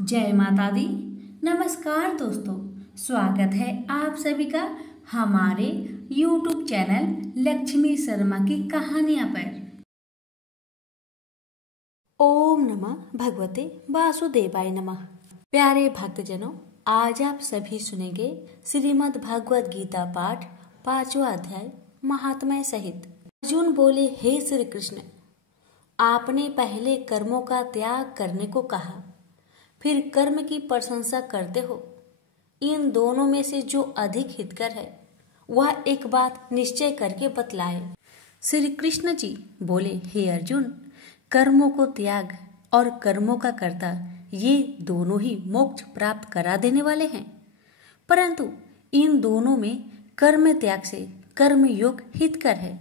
जय माता दी। नमस्कार दोस्तों, स्वागत है आप सभी का हमारे YouTube चैनल लक्ष्मी शर्मा की कहानियां पर। ओम नमः भगवते वासुदेवाय नमः। प्यारे भक्तजनों, आज आप सभी सुनेंगे श्रीमद् भागवत गीता पाठ 5वां अध्याय महात्म्य सहित। अर्जुन बोले, हे श्री कृष्ण, आपने पहले कर्मों का त्याग करने को कहा, फिर कर्म की प्रशंसा करते हो। इन दोनों में से जो अधिक हितकर है वह एक बात निश्चय करके बतलाए। श्री कृष्ण जी बोले, हे अर्जुन, कर्मों को त्याग और कर्मों का कर्ता ये दोनों ही मोक्ष प्राप्त करा देने वाले हैं, परंतु इन दोनों में कर्म त्याग से कर्म योग हितकर है।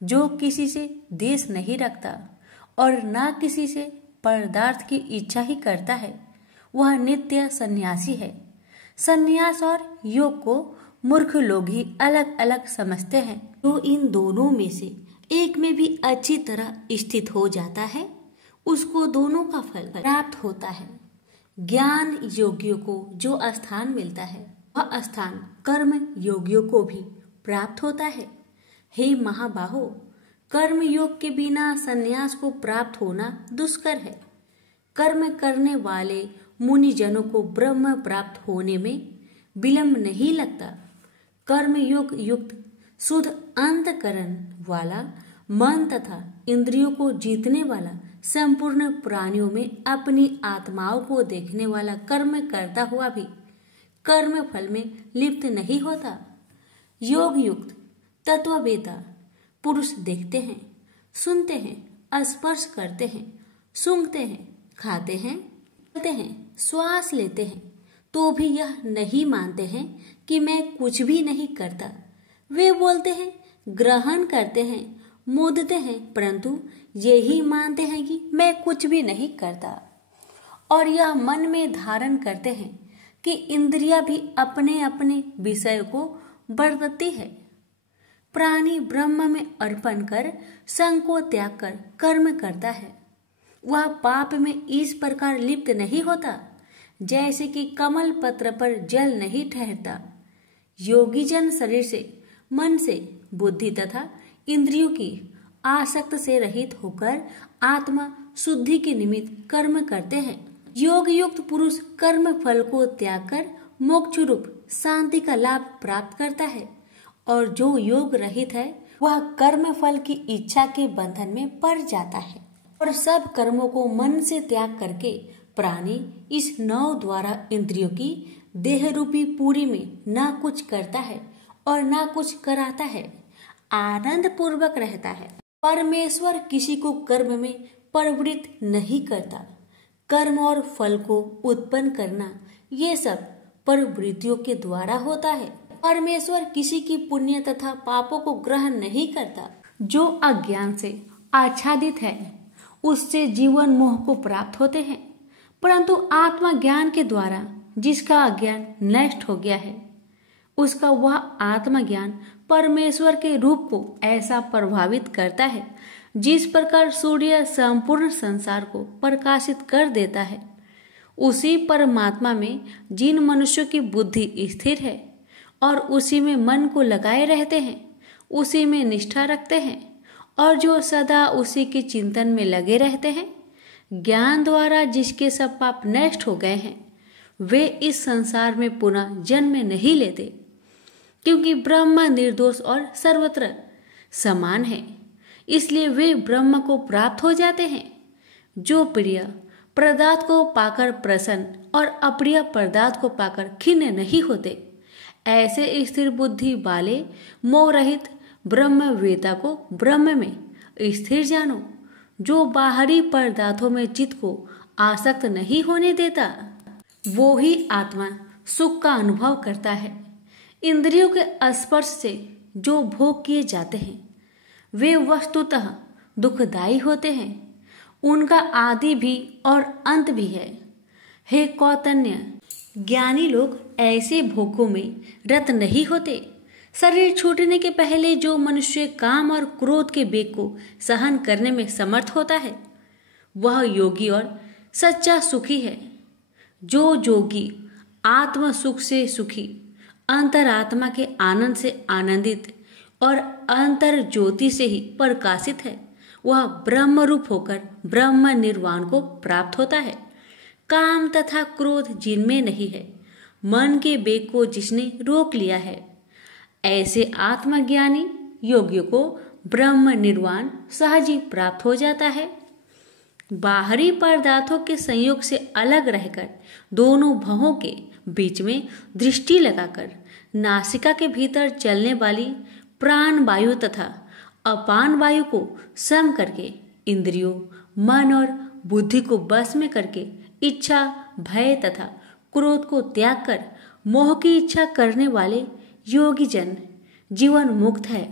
जो किसी से द्वेष नहीं रखता और ना किसी से पदार्थ की इच्छा ही करता है वह नित्य सन्यासी है। सन्यास और योग को मूर्ख लोग ही अलग अलग समझते हैं। जो इन दोनों में से एक में भी अच्छी तरह स्थित हो जाता है उसको दोनों का फल प्राप्त होता है। ज्ञान योगियों को जो स्थान मिलता है वह स्थान कर्म योगियों को भी प्राप्त होता है। हे महाबाहो, कर्म योग के बिना सन्यास को प्राप्त होना दुष्कर है। कर्म करने वाले मुनि जनों को ब्रह्म प्राप्त होने में विलंब नहीं लगता। कर्म योग युक्त शुद्ध अंतकरण वाला मन तथा इंद्रियों को जीतने वाला संपूर्ण प्राणियों में अपनी आत्माओं को देखने वाला कर्म करता हुआ भी कर्म फल में लिप्त नहीं होता। योग युक्त तत्ववेता पुरुष देखते हैं, सुनते हैं, स्पर्श करते हैं, सूंघते हैं, खाते हैं, चलते हैं, श्वास लेते हैं, तो भी यह नहीं मानते हैं कि मैं कुछ भी नहीं करता। वे बोलते हैं, ग्रहण करते हैं, मोदते हैं, परंतु यही मानते हैं कि मैं कुछ भी नहीं करता। और यह मन में धारण करते हैं कि इंद्रियां भी अपने अपने विषय को बरतती है। प्राणी ब्रह्म में अर्पण कर संग को त्याग कर कर्म करता है। वह पाप में इस प्रकार लिप्त नहीं होता जैसे कि कमल पत्र पर जल नहीं ठहरता। योगी जन शरीर से, मन से, बुद्धि तथा इंद्रियों की आसक्त से रहित होकर आत्मा शुद्धि के निमित्त कर्म करते हैं। योग युक्त पुरुष कर्म फल को त्याग कर मोक्ष रूप शांति का लाभ प्राप्त करता है, और जो योग रहित है वह कर्म फल की इच्छा के बंधन में पड़ जाता है। और सब कर्मों को मन से त्याग करके प्राणी इस नौ द्वारा इंद्रियों की देह रूपी पूरी में ना कुछ करता है और ना कुछ कराता है, आनंद पूर्वक रहता है। परमेश्वर किसी को कर्म में प्रवृत्त नहीं करता। कर्म और फल को उत्पन्न करना ये सब प्रवृत्तियों के द्वारा होता है। परमेश्वर किसी की पुण्य तथा पापों को ग्रहण नहीं करता। जो अज्ञान से आच्छादित है उससे जीवन मोह को प्राप्त होते हैं, परंतु आत्मा ज्ञान के द्वारा जिसका अज्ञान नष्ट हो गया है उसका वह आत्मा ज्ञान परमेश्वर के रूप को ऐसा प्रभावित करता है जिस प्रकार सूर्य संपूर्ण संसार को प्रकाशित कर देता है। उसी परमात्मा में जिन मनुष्यों की बुद्धि स्थिर है और उसी में मन को लगाए रहते हैं, उसी में निष्ठा रखते हैं और जो सदा उसी के चिंतन में लगे रहते हैं, ज्ञान द्वारा जिसके सब पाप नष्ट हो गए हैं, वे इस संसार में पुनः जन्म नहीं लेते, क्योंकि ब्रह्म निर्दोष और सर्वत्र समान है। इसलिए वे ब्रह्म को प्राप्त हो जाते हैं। जो प्रिय पदार्थ को पाकर प्रसन्न और अप्रिय पदार्थ को पाकर खिन्न नहीं होते, ऐसे स्थिर बुद्धि वाले मोह रहित ब्रह्मवेता को ब्रह्म में स्थिर जानो, जो बाहरी पदार्थों में चित्त को आसक्त नहीं होने देता। वो ही आत्मा सुख का अनुभव करता है। इंद्रियों के स्पर्श से जो भोग किए जाते हैं वे वस्तुतः दुखदायी होते हैं। उनका आदि भी और अंत भी है। हे कौतन्य, ज्ञानी लोग ऐसे भोगों में रत नहीं होते। शरीर छूटने के पहले जो मनुष्य काम और क्रोध के वेग को सहन करने में समर्थ होता है वह योगी और सच्चा सुखी है। जो जोगी आत्म सुख से सुखी, अंतरात्मा के आनंद से आनंदित और अंतर ज्योति से ही प्रकाशित है, वह ब्रह्म रूप होकर ब्रह्म निर्वाण को प्राप्त होता है। काम तथा क्रोध जिनमें नहीं है, मन के वेग को जिसने रोक लिया है, ऐसे आत्मज्ञानी योगियों को ब्रह्म निर्वाण सहज ही प्राप्त हो जाता है। बाहरी पदार्थों के संयोग से अलग रहकर दोनों भवों के बीच में दृष्टि लगाकर नासिका के भीतर चलने वाली प्राण वायु तथा अपान वायु को सम करके इंद्रियों, मन और बुद्धि को बस में करके इच्छा, भय तथा क्रोध को त्याग कर मोह की इच्छा करने वाले योगी जन जीवन मुक्त है।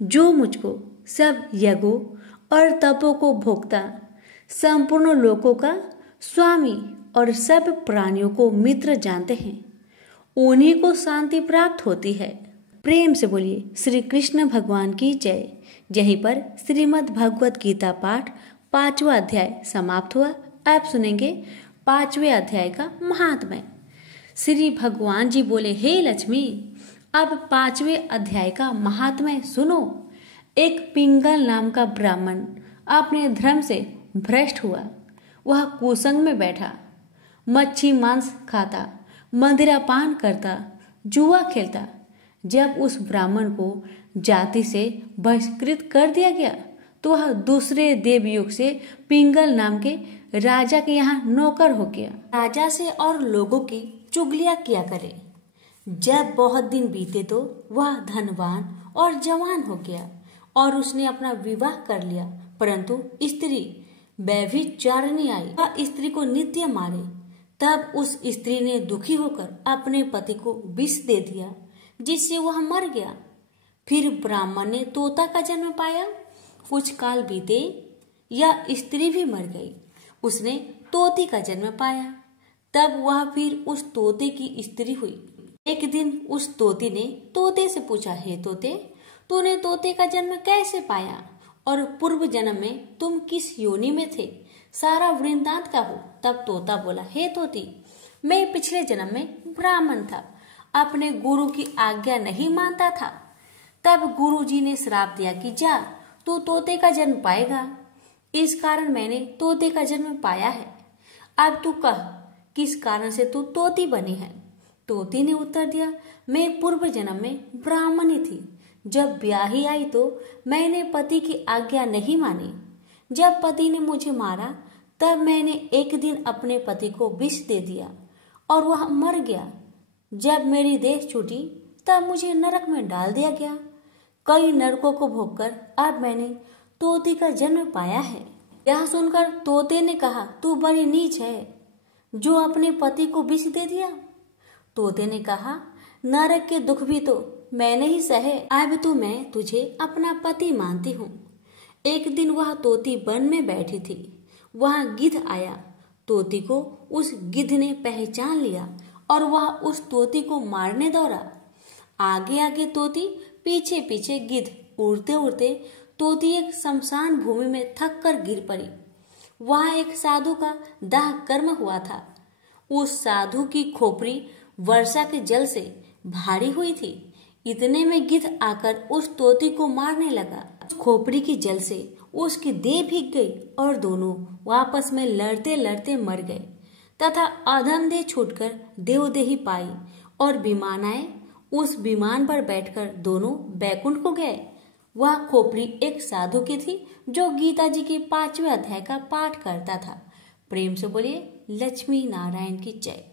जो मुझको सब यज्ञों और तपों को भोगता, संपूर्ण लोकों का स्वामी और सब प्राणियों को मित्र जानते हैं, उन्हीं को शांति प्राप्त होती है। प्रेम से बोलिए श्री कृष्ण भगवान की जय। यहीं पर श्रीमद् भगवत गीता पाठ 5वां अध्याय समाप्त हुआ। आप सुनेंगे 5वें अध्याय का महात्म्य। श्री भगवान जी बोले, हे लक्ष्मी, अब 5वें अध्याय का महात्म्य सुनो। एक पिंगल नाम का ब्राह्मण अपने धर्म से भ्रष्ट हुआ। वह कुसंग में बैठा, मच्छी मांस खाता, मदिरा पान करता, जुआ खेलता। जब उस ब्राह्मण को जाति से बहिष्कृत कर दिया गया तो वह दूसरे देवयुग से पिंगल नाम के राजा के यहाँ नौकर हो गया। राजा से और लोगों की चुगलियां किया करे। जब बहुत दिन बीते तो वह धनवान और जवान हो गया और उसने अपना विवाह कर लिया, परंतु स्त्री व्यभिचारिणी आई। वह स्त्री को नित्य मारे। तब उस स्त्री ने दुखी होकर अपने पति को विष दे दिया, जिससे वह मर गया। फिर ब्राह्मण ने तोता का जन्म पाया। कुछ काल बीते यह स्त्री भी मर गई। उसने तोती का जन्म पाया। तब वह फिर उस तोते की स्त्री हुई। एक दिन उस तोती ने तोते से पूछा, हे तोते, तूने तोते का जन्म कैसे पाया और पूर्व जन्म में तुम किस योनि में थे? सारा वृंतांत का हो। तब तोता बोला, हे तोती, मैं पिछले जन्म में ब्राह्मण था, अपने गुरु की आज्ञा नहीं मानता था। तब गुरुजी ने श्राप दिया कि जा, तू तोते का जन्म पाएगा। इस कारण मैंने तोते का जन्म पाया है। अब तू कह, किस कारण से तू तोती बनी है? तोती ने उत्तर दिया, मैं पूर्व जन्म में ब्राह्मणी थी। जब ब्याही आई तो मैंने पति की आज्ञा नहीं मानी। जब पति ने मुझे मारा तब मैंने एक दिन अपने पति को विष दे दिया और वह मर गया। जब मेरी देह छूटी तब मुझे नरक में डाल दिया गया। कई नरकों को भोगकर अब मैंने तोती का जन्म पाया है। यह सुनकर तोते ने कहा, तू बड़ी नीच है जो अपने पति को विष दे दिया। तोते ने कहा, नरक के दुख भी तो मैंने ही सहे। अब तो मैं तुझे अपना पति मानती हूँ। एक दिन वह तोती वन में बैठी थी। वहां गिद्ध आया। तोती को उस गिद्ध ने पहचान लिया और वह उस तोती को मारने दौड़ा। आगे आगे तोती, पीछे पीछे गिद्ध। उड़ते उड़ते तोती एक शमशान भूमि में थक कर गिर पड़ी। वहां एक साधु का दाह कर्म हुआ था। उस साधु की खोपड़ी वर्षा के जल से भारी हुई थी। इतने में गिद्ध आकर उस तोती को मारने लगा। खोपड़ी की जल से उसकी देह भीग गई और दोनों आपस में लड़ते लड़ते मर गए तथा अधम देह छूटकर देवदेही पाई और विमान आए। उस विमान पर बैठकर दोनों बैकुंठ को गए। वह खोपड़ी एक साधु की थी जो गीता जी के 5वें अध्याय का पाठ करता था। प्रेम से बोलिए लक्ष्मी नारायण की जय।